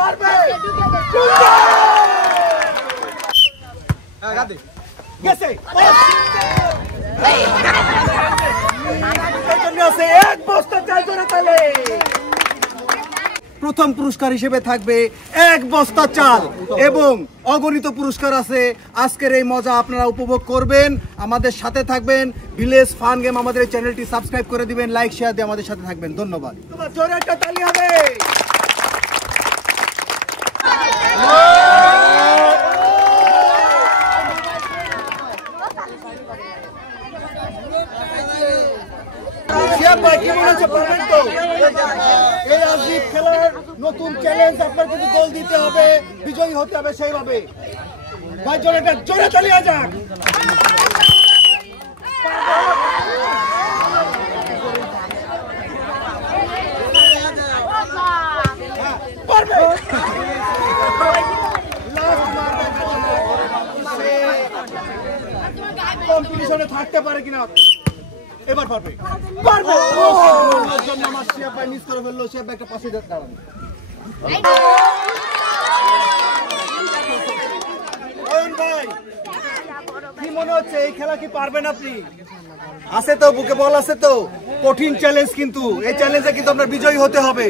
পারবে গেছে এক বস্তা চাল জোড়া তালে প্রথম পুরস্কার হিসেবে থাকবে এক বস্তা চাল এবং অগণিত পুরস্কার আছে। আজকের এই মজা আপনারা উপভোগ করবেন, আমাদের সাথে থাকবেন। ভিলেজ ফান গেম আমাদের এই চ্যানেলটি সাবস্ক্রাইব করে দিবেন, লাইক শেয়ার দিয়ে আমাদের সাথে থাকবেন। ধন্যবাদ। জোরে একটা তালি হবে। এই আজীব খেলার নতুন চ্যালেঞ্জ, আপনার কিন্তু গোল দিতে হবে, বিজয়ী হতে হবে সেইভাবে। ভাই জোরে জোরে চালিয়ে যাক। কম্পিটিশনে থাকতে পারে কিনা, এবার পারবে পারবে। আমার শেফ ভাই মিস করে ফেললো, শেফ ভাই একটা পাশে দাঁড়ান। ভাই কি মনে হচ্ছে এই খেলা কি পারবেন আপনি? আছে তো, বুকে বল আছে তো। কঠিন চ্যালেঞ্জ, কিন্তু এই চ্যালেঞ্জে কিন্তু আপনার বিজয়ী হতে হবে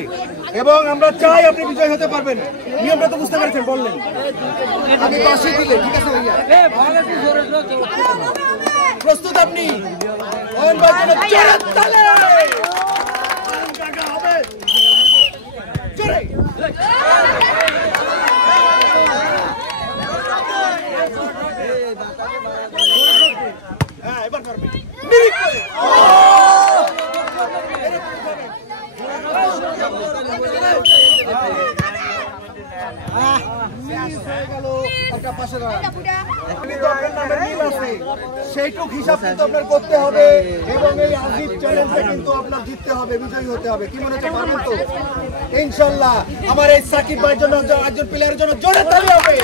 এবং আমরা চাই আপনি বিজয়ী হতে পারবেন। নিয়মটা তো বুঝতে পারছেন, বললেন আমি পাশে দিলে ঠিক আছে ভাইয়া। প্রস্তুত আপনি? হ্যাঁ এবার করবে। সেইটুক হিসাব কিন্তু আপনার করতে হবে এবং এই আজীব চ্যালেঞ্জে কিন্তু আপনার জিততে হবে, বিজয়ী হতে হবে। কি মনে হচ্ছে পারবেন তো? ইনশাল্লাহ। আমার এই সাকিব ভাইয়ের জন্য, একজন প্লেয়ারের জন্য জোরে তালি হবে।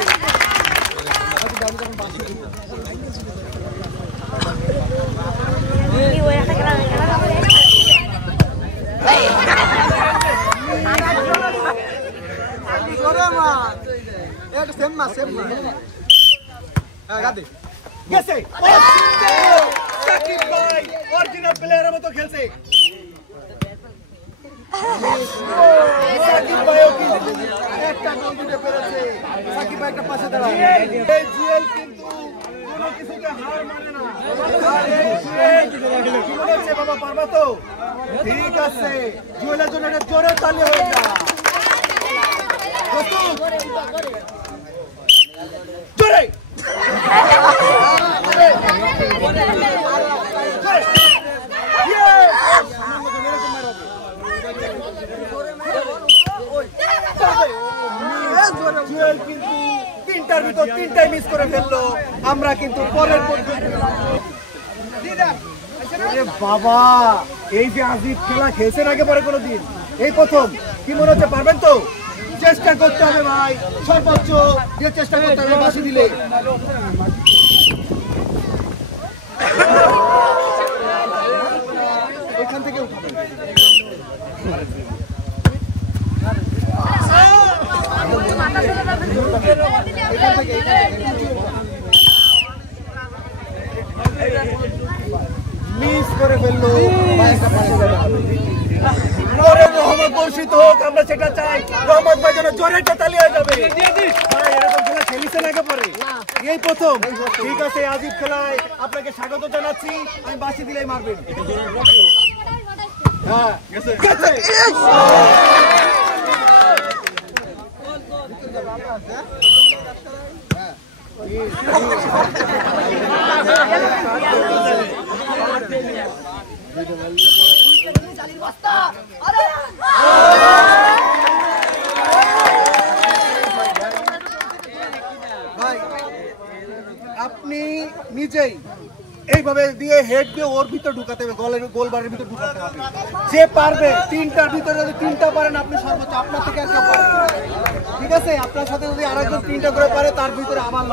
গেছে সাকিব ভাই অরিজিনাল প্লেয়ারের মতো খেলছে। সাকিব ভাইও কিন্তু একটা গোল দিতে পেরেছে। সাকিব ভাই একটা পাশে দাঁড়ায়। এই জিএল কিন্তু কোনো কিছুকে হার মানে না। বাবা পারবা তো? ঠিক আছে, জুয়েলের জন্য জোরে তালি হয়ে যায়। জোরে জুয়েল কিন্তু তিনটার ভিতর তিনটাই মিস করে ফেললো। আমরা কিন্তু পরের বাবা এই যে আজীব খেলা খেলছেন আগে পরে কোনো দিন, এই প্রথম। কি মনে হচ্ছে পারবেন তো? চেষ্টা করতে হবে ভাই, সর্বোচ্চ দিয়ে চেষ্টা করতে হবে। বাসি দিলে এখান থেকে উঠাবেন। মিস করে ফেললো। রহমত বর্ষিত হোক, আমরা সেটা চাই। রহমত ভাই যেন জোরে একটা তালি হয়ে যাবে। এরকম খেলা খেলিছেন আগে পরে, এই প্রথম। ঠিক আছে, আজীব খেলায় আপনাকে স্বাগত জানাচ্ছি। আমি বাসি দিলেই মারবেন। হ্যাঁ ভাই আপনি নিজেই এইভাবে দিয়ে হেড দিয়ে ওর ভিতর ঢুকাতে হবে, গোলবারের ভিতর ঢুকাতে হবে। যে পারবে তিনটার ভিতরে, যদি তিনটা পারেন আপনি সর্বোচ্চ, আপনার থেকে একটা পারেন। ঠিক আছে, আপনার সাথে যদি আরেকজন তিনটা করে পারে তার ভিতরে আবার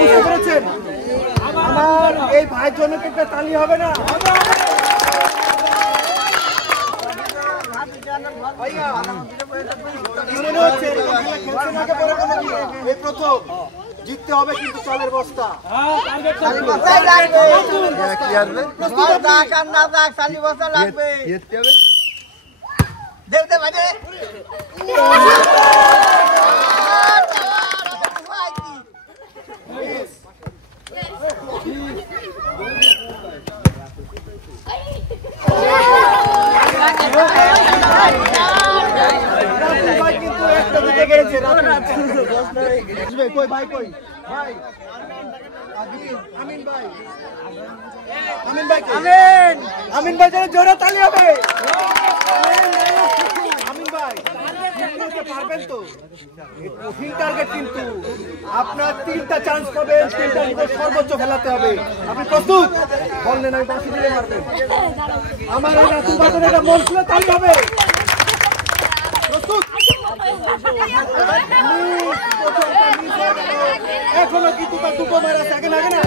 বুঝতে পেরেছেন? আমার এই ভাইয়ের জন্য একটা তালি হবে না? ভাইয়া কি মনে হচ্ছে খেলছেন আগে পরে কোনো কি এই প্রথম জিততে হবে কিন্তু চালের বস্তা কি আসবে চালি বস্তা লাগবে জিততে হবে দেখতে বাজে कोई भाई कोई भाई আমিন ভাই আমিন ভাই আমিন ভাই জোরে জোরে তালি হবে আমিন ভাই পারবেন তো কঠিন টার্গেট কিন্তু আপনার 3টা চান্স পাবেন 3টার ভিতরে সর্বোচ্চ ফেলাতে হবে আপনি প্রস্তুত বললেন আমি বাঁশি দিলে মারবেন আমার এই রাতুল বাজারে এটা মন খুলে তালি হবে প্রস্তুত এখনো কিন্তু তার দুটো মার আছে আগে লাগে না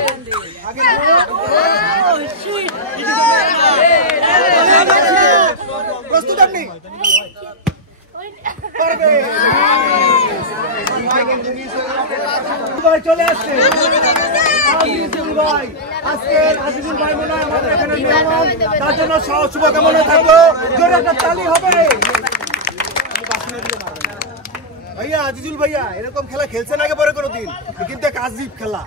আগে প্রস্তুত আপনি পারবে ভাই চলে আসছে আজিজুল ভাই আজকে আজিজুল ভাই মনে হয় আমাদের এখানে মেহমান তার জন্য শুভকামনা থাকলো জোরে একটা তালি হবে ভাইয়া আজিজুল ভাইয়া এরকম খেলা খেলছেন আগে পরে কোনোদিন কিন্তু এক আজীব খেলা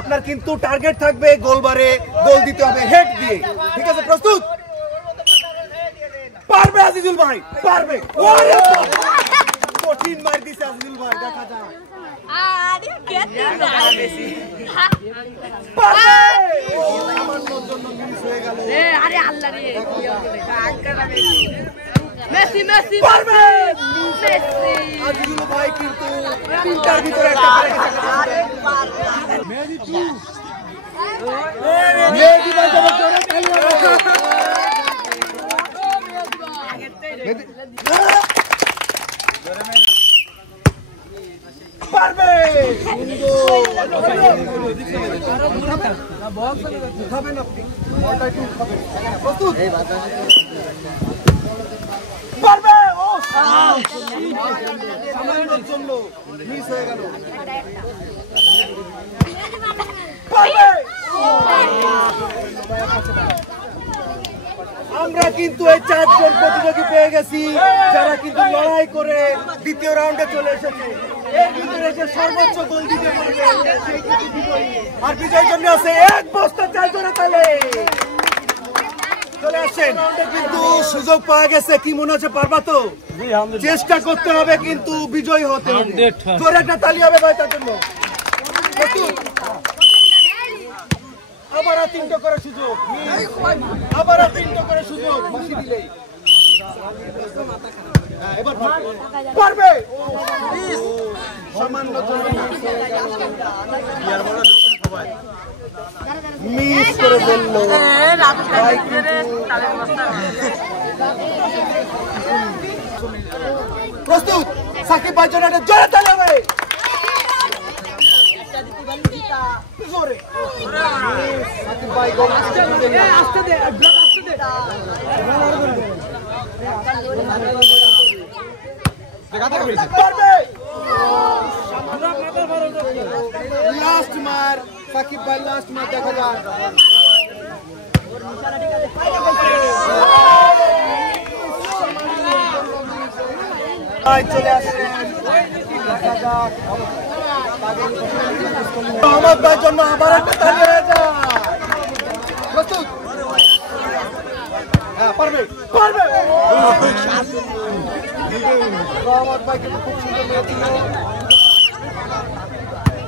আপনার কিন্তু টার্গেট থাকবে গোলবারে গোল দিতে হবে হেড দিয়ে ঠিক আছে প্রস্তুত পারবে আজিজুল ভাই পারবে ওরে কঠিন মার দিছে আজিজুল ভাই দেখা যায় আরে কেটে বেশি পারবে আমার জন্য মিস হয়ে গেল আরে আল্লাহ রে কি হবে আঙ্কেল মেসি মেসি পারবে মেসি আজিজুল ভাই কিন্তু 3টার ভিতরে একটা করে গেছে আরে মেসি টু মেসি ভাই জোরে খেলি পারবে খাবেন আপনি বলটা একটু খাবেন প্রস্তুত পারবে ও সামান্যের জন্য মিস হয়ে গেল পারবে আমরা কিন্তু এই 4 জন প্রতিযোগী পেয়ে গেছি যারা কিন্তু লড়াই করে দ্বিতীয় রাউন্ডে চলে এসেছে এর ভিতরে যে সর্বোচ্চ গোল দিতে পারবে সেই কিন্তু বিজয়ী আর বিজয়ের জন্য আছে এক বস্তা চাল জোরে তালে চলে আসেন কিন্তু সুযোগ পাওয়া গেছে কি মনে হচ্ছে পারবা তো চেষ্টা করতে হবে কিন্তু বিজয়ী হতে হবে জোরে একটা তালি হবে ভাই তার জন্য আবার 3টা করে সুযোগ আবার 3টা করে সুযোগ বাঁশি দিলে এবার পারবে সামান্য মিস করে ফেললো প্রস্তুত সাকিব ভাই জন্য জোরে তালি হবে জোরে সাকিব ভাই গোল আসতে দে আসতে দে পারবে লাস্ট মার সাকিব ভাই লাস্ট মার দেখা যায় চলে আসে দেখা যাক মোহাম্মদ ভাইয়ের জন্য আবার একটা তালি হয়ে যায় প্রস্তুত হ্যাঁ পারবে পারবে মোহাম্মদ ভাই কিন্তু খুব সুন্দর মেরেছিল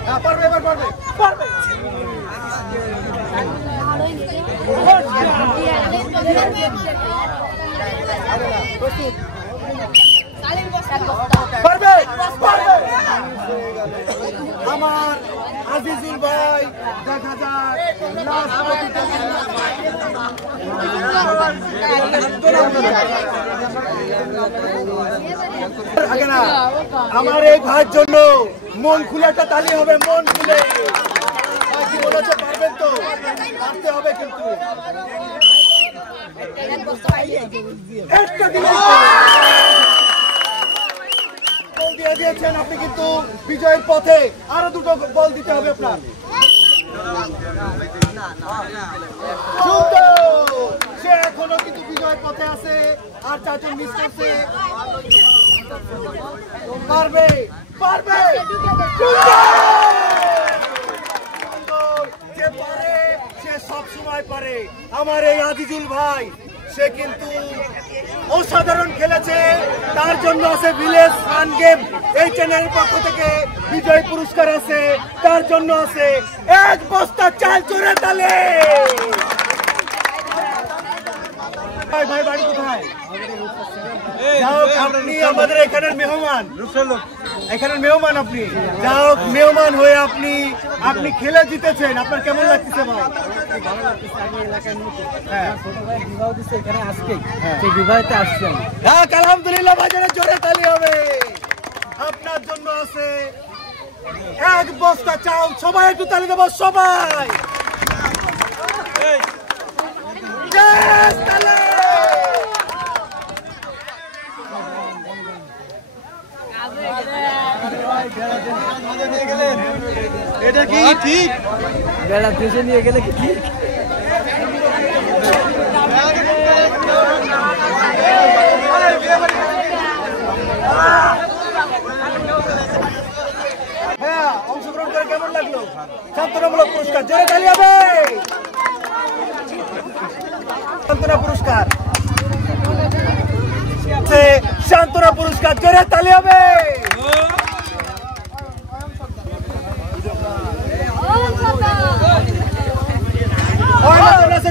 হ্যাঁ পারবে এবার পারবে পারবে প্রস্তুত পারবে পারবে আমার আজিজুল ভাই দেখা যাক আগে না আমার এই ভাইয়ের জন্য মন খুলে একটা তালি হবে মন খুলে কি মনে হচ্ছে পারবেন তো পারতে হবে কিন্তু একটা দিন বিজয়ের পথে আরো দুটো বল দিতে হবে আপনার। সে এখনো কিন্তু বিজয়ের পথে আছে, আর 4 জন মিস করছে। পারবে পারবে, যে পারে সে সব সময় পারে। আমার এই আজিজুল ভাই, সে কিন্তু অসাধারণ খেলেছে। তার জন্য আছে ভিলেজ ফান গেম এই চ্যানেলের পক্ষ থেকে বিজয় পুরস্কার আছে। তার জন্য আছে 1 বস্তা চাল জোরে তালে। ভাই ভাই বাড়ি কোথায়? আপনি আমাদের এখানের মেহমান, এখানের মেহমান আপনি। যাও, মেহমান হয়ে আপনি আপনি খেলে জিতেছেন, আপনার কেমন লাগতেছে ভাই? আলহামদুলিল্লাহ, বাজারে জোরে তালি হবে। আপনার জন্য আছে 1 বস্তা চাল। সবাই একটু তালি দেবো, সবাই। এটা কি ঠিক? বেড়া দেশে নিয়ে গেলে কি ঠিক? হ্যাঁ, অংশগ্রহণ করে কেমন লাগলো? সান্ত্বনামূলক পুরস্কার, জোরে তালি হবে। সান্ত্বনা পুরস্কার, সান্ত্বনা পুরস্কার, জোরে তালি হবে।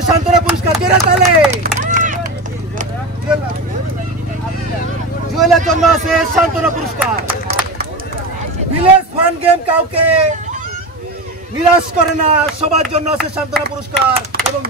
সান্ত্বনা পুরস্কার, জোরে তালে। জুয়েলের জন্য আছে সান্ত্বনা পুরস্কার। ভিলেজ ফান গেম কাউকে নিরাশ করে না, সবার জন্য আছে সান্ত্বনা পুরস্কার এবং